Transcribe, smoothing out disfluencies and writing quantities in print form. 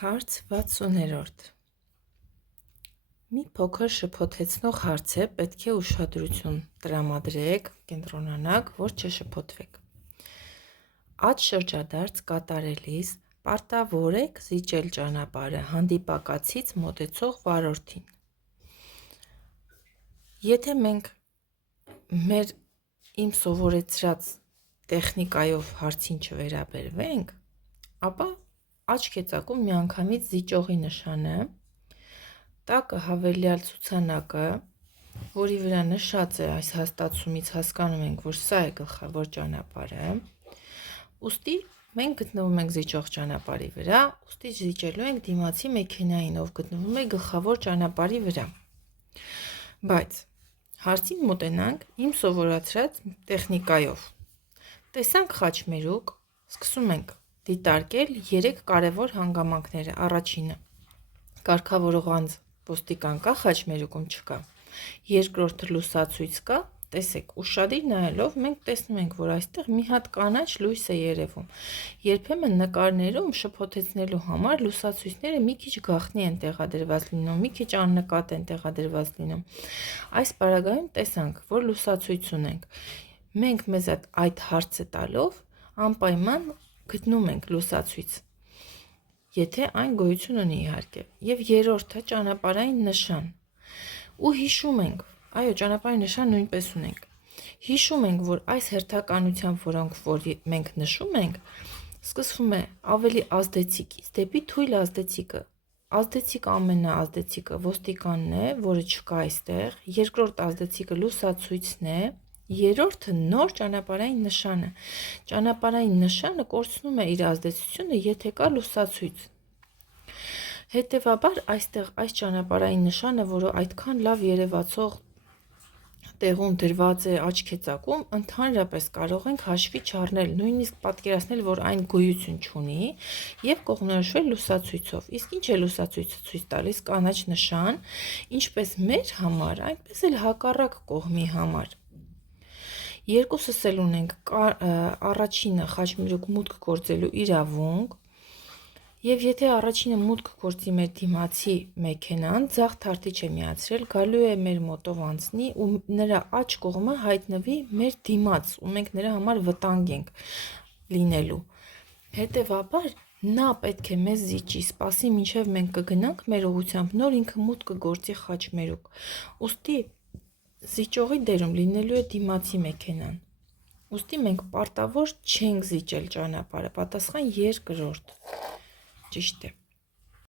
Հարց 60-րդ Մի փոքր շփոթեցնող հարց է, պետք է ուշադրություն տրամադրեք, կենտրոնանաք, որ չշփոթվեք։ Աջ շրջադարձ կատարելիս պարտավոր եք զիջել ճանապարհը հանդիպակացից մոտեցող վարորդին։ Եթե մենք իմ սովորեցրած տեխնիկայով հարցին չվերաբերվենք, ապա աչք է ծակում միանգամից զիջողի նշանը, տակը հավելյալ ցուցանակը, որի վրա նշած է այս հաստատումից հասկանում ենք, որ սա է գլխավոր ճանապարհը, ուստի մենք գտնվում ենք զիջող ճանապարհի վրա, ուստի զիջելու ենք դիմացի մեքենային, ով գտնվում է գլխավոր ճանապարհի վրա։ Բայց հարցին մոտենանք իմ սովորացրած տեխնիկայով։ Տեսանք խաչմերուկ, սկսում ենք դիտարկել 3 կարևոր հանգամանքները։ Առաջինը՝ կարգավորող անձ ոստիկան կա, խաչմերուկում չկա։ Երկրորդը՝ լուսացույց կա, տեսեք, ուշադիր նայելով մենք տեսնում ենք, որ այստեղ մի հատ կանաչ լույս է երևում։ Երբեմն նկարներում շփոթեցնելու համար լուսացույցները մի քիչ գաղտնի են տեղադրված լինում, մի քիչ աննկատ են տեղադրված լինում։ Այս պարագայում տեսանք, որ լուսացույց ունենք։ Մենք մեզ այդ հարցը տալով անպայման գտնում ենք լուսացույց, եթե այն գոյություն ունի իհարկե։ Եվ երրորդը՝ ճանապարհային նշան։ Ու հիշում ենք, այո, ճանապարհային նշան նույնպես ունենք։ Հիշում ենք, որ այս հերթականությամբ, որ մենք նշում ենք, սկսվում է ավելի ազդեցիկից դեպի թույլ ազդեցիկը։ Ազդեցիկ ամենաազդեցիկը ոստիկանն է, որը չկա այստեղ, երկրորդ ազդեցիկը լուսացույցն է, երրորդը նոր ճանապարհային նշանը։ Ճանապարհային նշանը կորցնում է իր ազդեցությունը, եթե կա լուսացույց։ Հետևաբար այստեղ այս ճանապարհային նշանը, որը այդքան լավ երևացող տեղում դրված է, աչք է ծակում, ընդհանրապես կարող ենք հաշվի չառնել, նույնիսկ պատկերացնել, որ այն գոյություն չունի եւ կողմնորոշվել լուսացույցով։ Իսկ ինչ է լուսացույցը ցույց տալիս? Կանաչ նշան, ինչպես մեր համար, այնպես էլ հակառակ կողմի համար։ Երկուսս էլ ունենք առաջինը խաչմերուկ մուտք գործելու իրավունք, եւ եթե առաջինը մուտք գործի մեր դիմացի մեքենան, ձախ թարթիչ է միացրել, գալու է մեր մոտով անցնի ու նրա աջ կողմը հայտնվի մեր դիմաց, ու մենք նրա համար վտանգ ենք լինելու։ Հետևաբար նա պետք է մեզ զիջի, սպասի մինչև մենք կգնանք մեր ուղղությամբ, նոր ինքը մուտք կգործի խաչմերուկ։ Ուստի զիջողի դերում լինելու է դիմացի մեքենան։ Ուստի մենք պարտավոր չենք զիջել ճանապարհը, պատասխան երկրորդ։ Ճիշտ է։